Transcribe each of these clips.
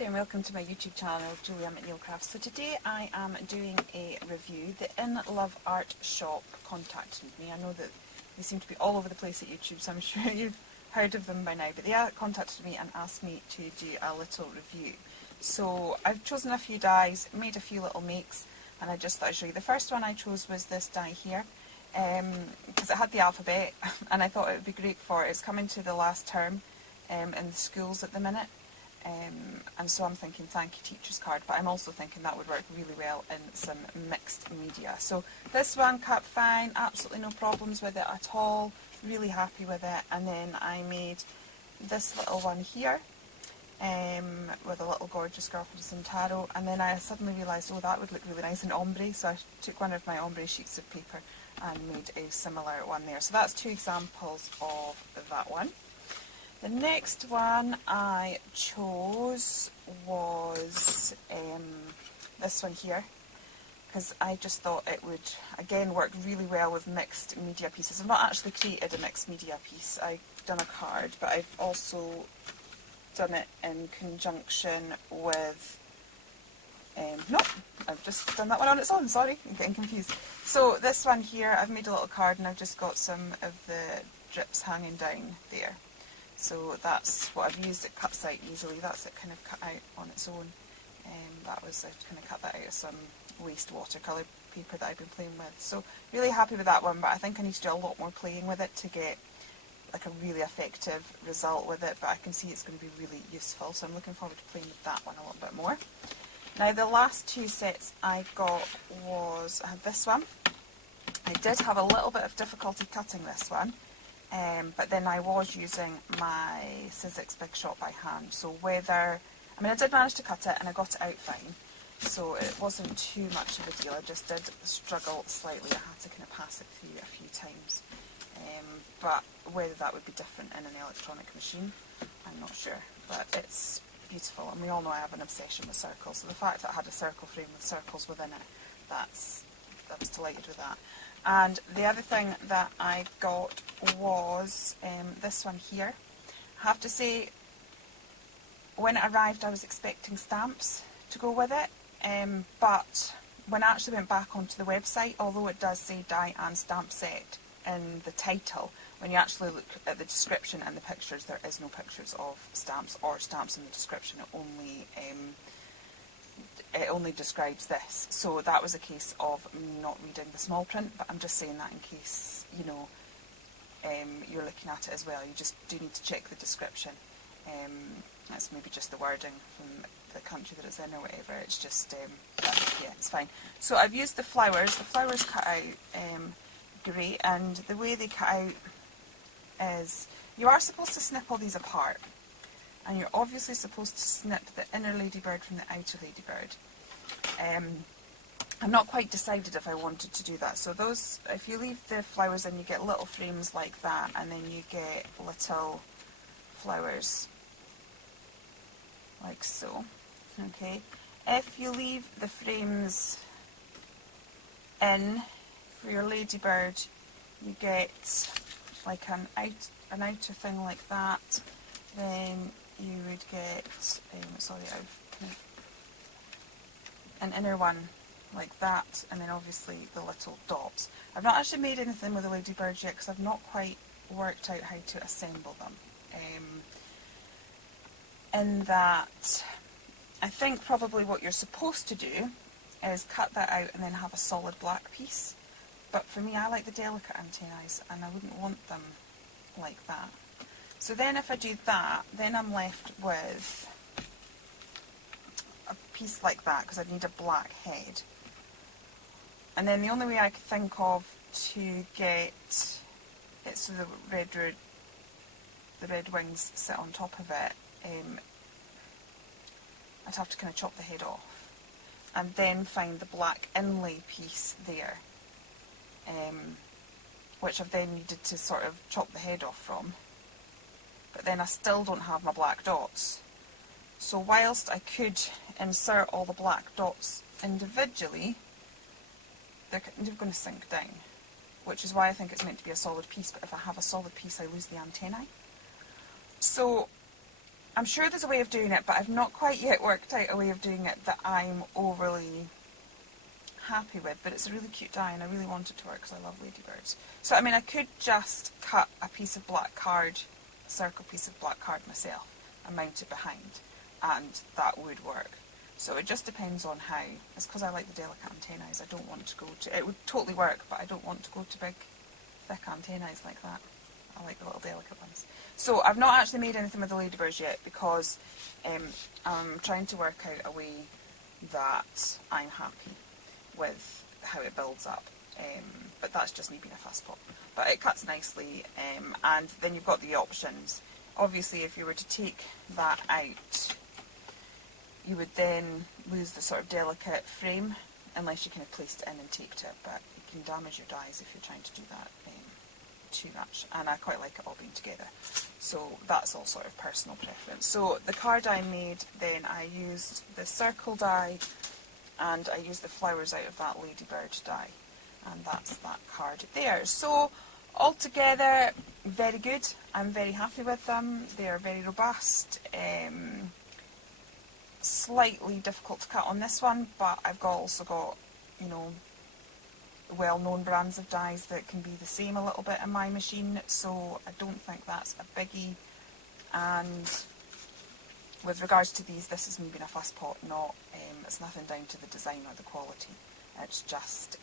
there and welcome to my YouTube channel, Julia McNeil Crafts. So today I am doing a review. The In Love Art Shop contacted me. I know that they seem to be all over the place at YouTube, so I'm sure you've heard of them by now, but they contacted me and asked me to do a little review. So I've chosen a few dies, made a few little makes, and I just thought I'd show you. The first one I chose was this die here, because it had the alphabet, and I thought it would be great for it's coming to the last term in the schools at the minute. And so I'm thinking thank you teacher's card, but I'm also thinking that would work really well in some mixed media. So this one cut fine, absolutely no problems with it at all, really happy with it. And then I made this little one here with a little gorgeous girl from Santaro, and then I suddenly realised, oh, that would look really nice in ombre, so I took one of my ombre sheets of paper and made a similar one there. So that's two examples of that one. The next one I chose was this one here, because I just thought it would, again, work really well with mixed media pieces. I've not actually created a mixed media piece. I've done a card, but I've also done it in conjunction with, no, I've just done that one on its own, sorry, I'm getting confused. So this one here, I've made a little card and I've just got some of the drips hanging down there. So that's what I've used. It cuts out easily. That's it kind of cut out on its own. That was, I kind of cut that out of some waste watercolour paper that I've been playing with. So really happy with that one, but I think I need to do a lot more playing with it to get like a really effective result with it, but I can see it's going to be really useful, so I'm looking forward to playing with that one a little bit more. Now the last two sets I got was, I had this one. I did have a little bit of difficulty cutting this one. But then I was using my Sizzix Big Shot by hand, so whether, I mean I did manage to cut it and I got it out fine, so it wasn't too much of a deal. I just did struggle slightly. I had to kind of pass it through a few times, but whether that would be different in an electronic machine, I'm not sure, but it's beautiful, and we all know I have an obsession with circles, so the fact that I had a circle frame with circles within it, I was delighted with that. And the other thing that I got was this one here. I have to say, when it arrived I was expecting stamps to go with it, but when I actually went back onto the website, although it does say die and stamp set in the title, when you actually look at the description and the pictures, there is no pictures of stamps or stamps in the description. It only describes this, so that was a case of me not reading the small print, but I'm just saying that in case, you know, you're looking at it as well. You just do need to check the description. That's maybe just the wording from the country that it's in or whatever. It's just, yeah, it's fine. So I've used the flowers. The flowers cut out great, and the way they cut out is, you are supposed to snip all these apart. And you're obviously supposed to snip the inner ladybird from the outer ladybird. I'm not quite decided if I wanted to do that. So those, if you leave the flowers in, you get little frames like that, and then you get little flowers like so. Okay. If you leave the frames in for your ladybird, you get like an outer thing like that. Then you would get, sorry, I've kind of an inner one like that, and then obviously the little dots. I've not actually made anything with the ladybirds yet because I've not quite worked out how to assemble them. In that, I think probably what you're supposed to do is cut that out and then have a solid black piece. But for me, I like the delicate antennae, and I wouldn't want them like that. So then if I do that, then I'm left with a piece like that, because I'd need a black head. And then the only way I could think of to get it so the red wings sit on top of it, I'd have to kind of chop the head off and then find the black inlay piece there, which I've then needed to sort of chop the head off from. But then I still don't have my black dots. So whilst I could insert all the black dots individually, they're kind of going to sink down, which is why I think it's meant to be a solid piece, but if I have a solid piece I lose the antennae. So I'm sure there's a way of doing it, but I've not quite yet worked out a way of doing it that I'm overly happy with, but it's a really cute die and I really want it to work because I love ladybirds. So I mean, I could just cut a piece of black card, a circle piece of black card myself and mount it behind, and that would work. So it just depends on how. It's because I like the delicate antennae. I don't want to go to, it would totally work, but I don't want to go to big thick antennae like that. I like the little delicate ones. So I've not actually made anything with the ladybirds yet because I'm trying to work out a way that I'm happy with how it builds up. But that's just me being a fuss pot. But it cuts nicely, and then you've got the options. Obviously, if you were to take that out, you would then lose the sort of delicate frame, unless you kind of placed it in and taped it, but you can damage your dies if you're trying to do that too much, and I quite like it all being together. So that's all sort of personal preference. So the card I made, then I used the circle die, and I used the flowers out of that ladybird die, and that's that card there. So altogether, very good. I'm very happy with them. They are very robust. Slightly difficult to cut on this one, but I've also got, you know, well-known brands of dies that can be the same a little bit in my machine, so I don't think that's a biggie. And with regards to these, this is me being a fuss pot, not, it's nothing down to the design or the quality, it's just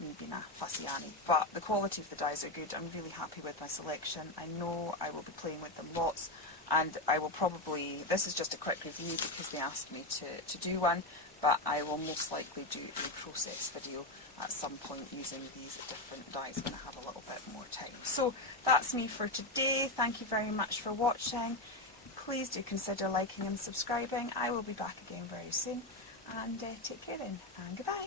me being a fussy Annie. But the quality of the dies are good. I'm really happy with my selection. I know I will be playing with them lots, and I will probably, this is just a quick review because they asked me to do one, but I will most likely do a process video at some point using these different dies when I have a little bit more time. So that's me for today. Thank you very much for watching. Please do consider liking and subscribing. I will be back again very soon, and take care then, and goodbye.